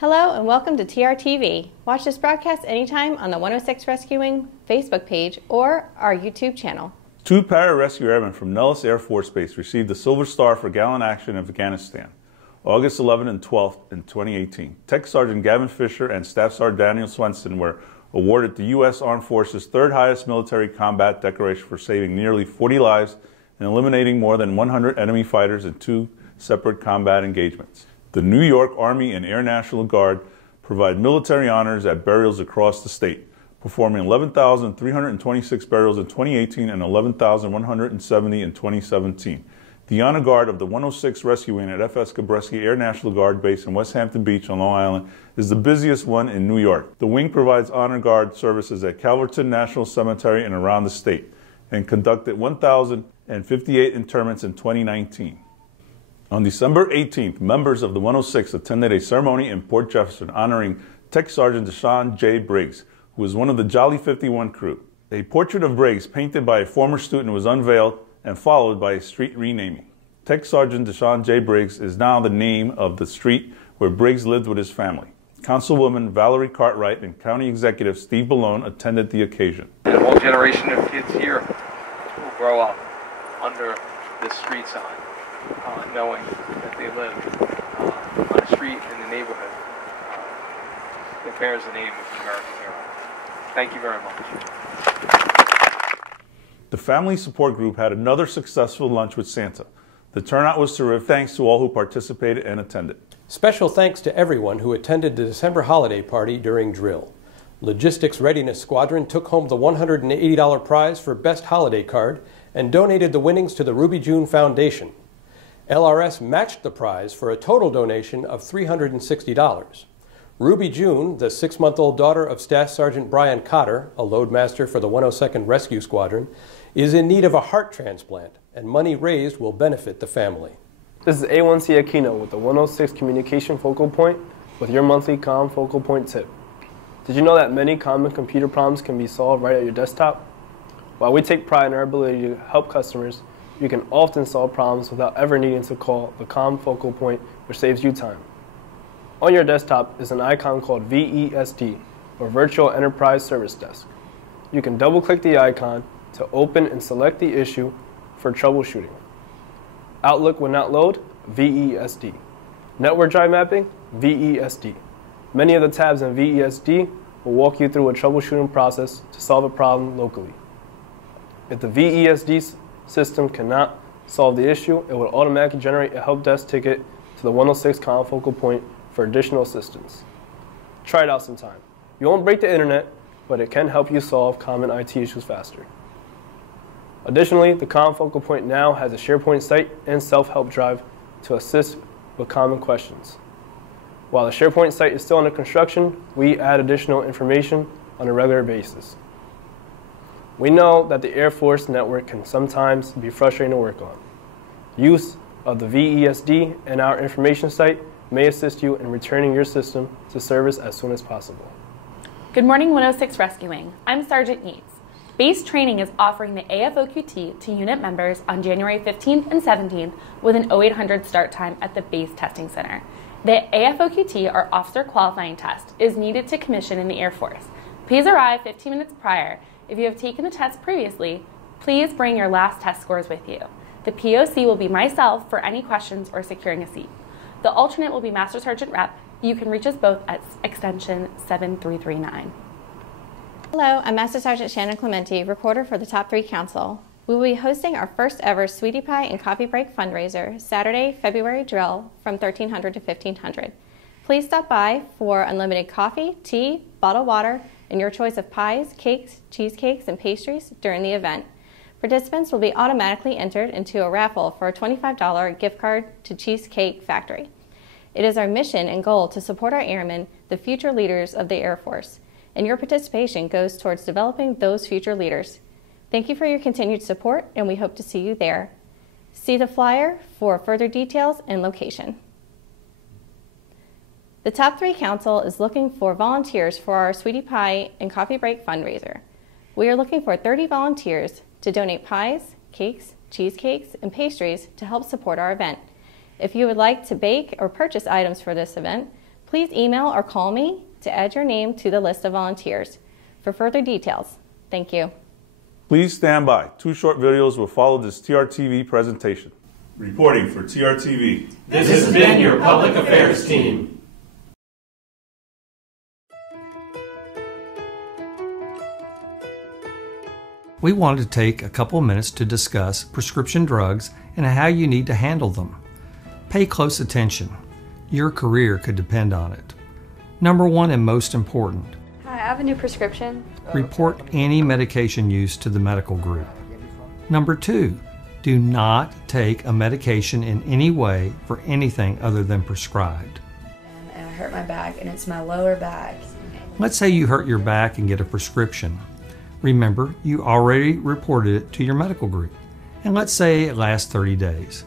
Hello and welcome to TRTV. Watch this broadcast anytime on the 106 Rescue Wing Facebook page or our YouTube channel. Two pararescue airmen from Nellis Air Force Base received the Silver Star for gallant action in Afghanistan, August 11 and 12 in 2018. Tech Sergeant Gavin Fisher and Staff Sergeant Daniel Swenson were awarded the U.S. Armed Forces' third highest military combat decoration for saving nearly 40 lives and eliminating more than 100 enemy fighters in two separate combat engagements. The New York Army and Air National Guard provide military honors at burials across the state, performing 11,326 burials in 2018 and 11,170 in 2017. The Honor Guard of the 106 Rescue Wing at FS Gabreski Air National Guard Base in Westhampton Beach on Long Island is the busiest one in New York. The wing provides Honor Guard services at Calverton National Cemetery and around the state, and conducted 1,058 interments in 2019. On December 18th, members of the 106 attended a ceremony in Port Jefferson honoring Tech Sergeant Deshaun J. Briggs, who was one of the Jolly 51 crew. A portrait of Briggs, painted by a former student, was unveiled and followed by a street renaming. Tech Sergeant Deshaun J. Briggs is now the name of the street where Briggs lived with his family. Councilwoman Valerie Cartwright and County Executive Steve Ballone attended the occasion. The whole generation of kids here will grow up under this street sign, knowing that they live on a street in the neighborhood that bears the name of the American hero. Thank you very much. The Family Support Group had another successful lunch with Santa. The turnout was terrific. Thanks to all who participated and attended. Special thanks to everyone who attended the December holiday party during drill. Logistics Readiness Squadron took home the $180 prize for Best Holiday Card and donated the winnings to the Ruby June Foundation. LRS matched the prize for a total donation of $360. Ruby June, the 6-month-old daughter of Staff Sergeant Brian Cotter, a loadmaster for the 102nd Rescue Squadron, is in need of a heart transplant, and money raised will benefit the family. This is A1C Aquino with the 106 Communication Focal Point with your monthly comm focal point tip. Did you know that many common computer problems can be solved right at your desktop? While we take pride in our ability to help customers, you can often solve problems without ever needing to call the comm focal point, which saves you time. On your desktop is an icon called VESD, or Virtual Enterprise Service Desk. You can double-click the icon to open and select the issue for troubleshooting. Outlook will not load, VESD. Network drive mapping, VESD. Many of the tabs in VESD will walk you through a troubleshooting process to solve a problem locally. If the VESD system cannot solve the issue, it will automatically generate a help desk ticket to the 106 comm focal point for additional assistance. Try it out sometime. You won't break the internet, but it can help you solve common IT issues faster. Additionally, the comm focal point now has a SharePoint site and self-help drive to assist with common questions. While the SharePoint site is still under construction, we add additional information on a regular basis. We know that the Air Force network can sometimes be frustrating to work on. Use of the VESD and our information site may assist you in returning your system to service as soon as possible. Good morning, 106 Rescuing. I'm Sergeant Yates. Base Training is offering the AFOQT to unit members on January 15th and 17th with an 0800 start time at the Base Testing Center. The AFOQT, or Officer Qualifying Test, is needed to commission in the Air Force. Please arrive 15 minutes prior. If you have taken the test previously, please bring your last test scores with you. The POC will be myself for any questions or securing a seat. The alternate will be Master Sergeant Rep. You can reach us both at extension 7339. Hello, I'm Master Sergeant Shannon Clementi, reporter for the Top 3 Council. We will be hosting our first ever Sweetie Pie and Coffee Break fundraiser Saturday, February drill from 1300 to 1500. Please stop by for unlimited coffee, tea, bottled water, and your choice of pies, cakes, cheesecakes, and pastries during the event. Participants will be automatically entered into a raffle for a $25 gift card to Cheesecake Factory. It is our mission and goal to support our airmen, the future leaders of the Air Force, and your participation goes towards developing those future leaders. Thank you for your continued support, and we hope to see you there. See the flyer for further details and location. The Top 3 Council is looking for volunteers for our Sweetie Pie and Coffee Break fundraiser. We are looking for 30 volunteers to donate pies, cakes, cheesecakes, and pastries to help support our event. If you would like to bake or purchase items for this event, Please email or call me to add your name to the list of volunteers. For further details, thank you. Please stand by. 2 short videos will follow this TRTV presentation. Reporting for TRTV. This has been your public affairs team. We wanted to take a couple minutes to discuss prescription drugs and how you need to handle them. Pay close attention. Your career could depend on it. Number 1 and most important, Hi, I have a new prescription. report any medication use to the medical group. Number 2, do not take a medication in any way for anything other than prescribed. And I hurt my back, and it's my lower back. Let's say you hurt your back and get a prescription. Remember, you already reported it to your medical group. And let's say it lasts 30 days.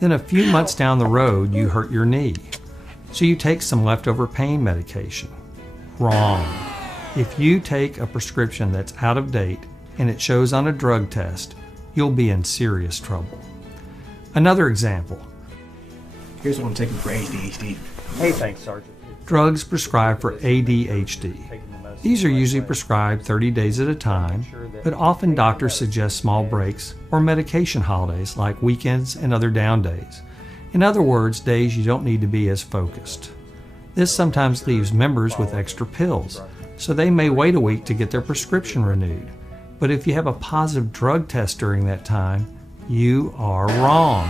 Then a few months down the road, you hurt your knee. So you take some leftover pain medication. Wrong. If you take a prescription that's out of date and it shows on a drug test, you'll be in serious trouble. Another example. Here's what I'm taking for ADHD. Hey, thanks, Sergeant. Drugs prescribed for ADHD. These are usually prescribed 30 days at a time, but often doctors suggest small breaks or medication holidays like weekends and other down days. In other words, days you don't need to be as focused. This sometimes leaves members with extra pills, so they may wait a week to get their prescription renewed. But if you have a positive drug test during that time, you are wrong.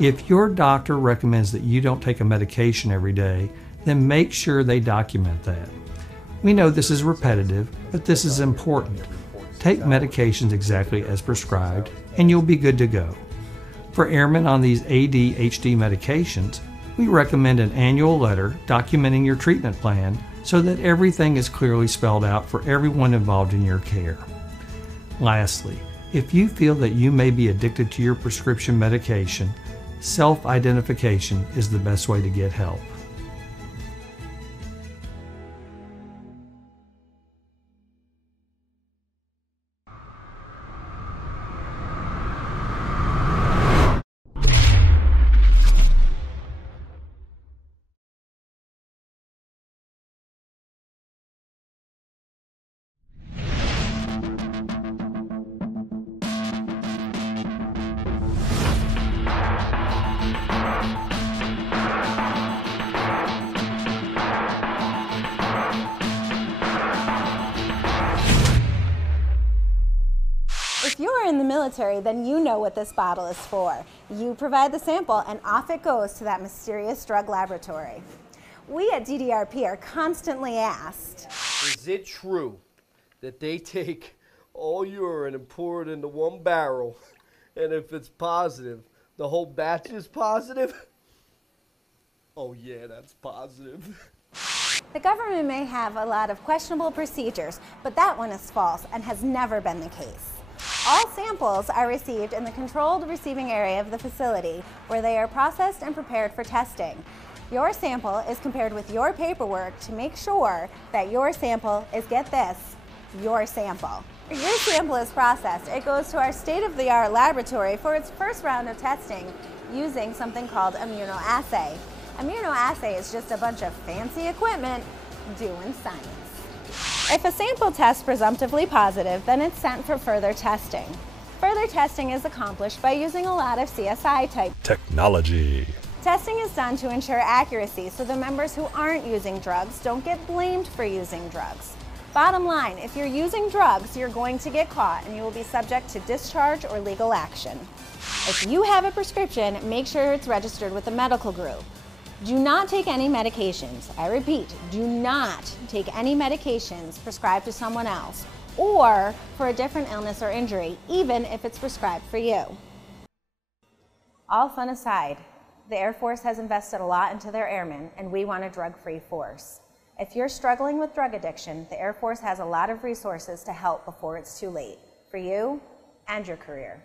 If your doctor recommends that you don't take a medication every day, then make sure they document that. We know this is repetitive, but this is important. Take medications exactly as prescribed, and you'll be good to go. For airmen on these ADHD medications, we recommend an annual letter documenting your treatment plan so that everything is clearly spelled out for everyone involved in your care. Lastly, if you feel that you may be addicted to your prescription medication, self-identification is the best way to get help. If you're in the military, then you know what this bottle is for. You provide the sample and off it goes to that mysterious drug laboratory. We at DDRP are constantly asked, is it true that they take all urine and pour it into one barrel, and if it's positive, the whole batch is positive? Oh yeah, that's positive. the government may have a lot of questionable procedures, but that one is false and has never been the case. All samples are received in the controlled receiving area of the facility where they are processed and prepared for testing. Your sample is compared with your paperwork to make sure that your sample is, get this, your sample. Your sample is processed. It goes to our state-of-the-art laboratory for its first round of testing using something called immunoassay. Immunoassay is just a bunch of fancy equipment doing science. If a sample tests presumptively positive, then it's sent for further testing. Further testing is accomplished by using a lot of CSI-type technology. Testing is done to ensure accuracy so the members who aren't using drugs don't get blamed for using drugs. Bottom line, if you're using drugs, you're going to get caught and you will be subject to discharge or legal action. If you have a prescription, make sure it's registered with the medical group. Do not take any medications. I repeat, do not take any medications prescribed to someone else or for a different illness or injury, even if it's prescribed for you. All fun aside, the Air Force has invested a lot into their airmen, and we want a drug-free force. If you're struggling with drug addiction, the Air Force has a lot of resources to help before it's too late, for you and your career.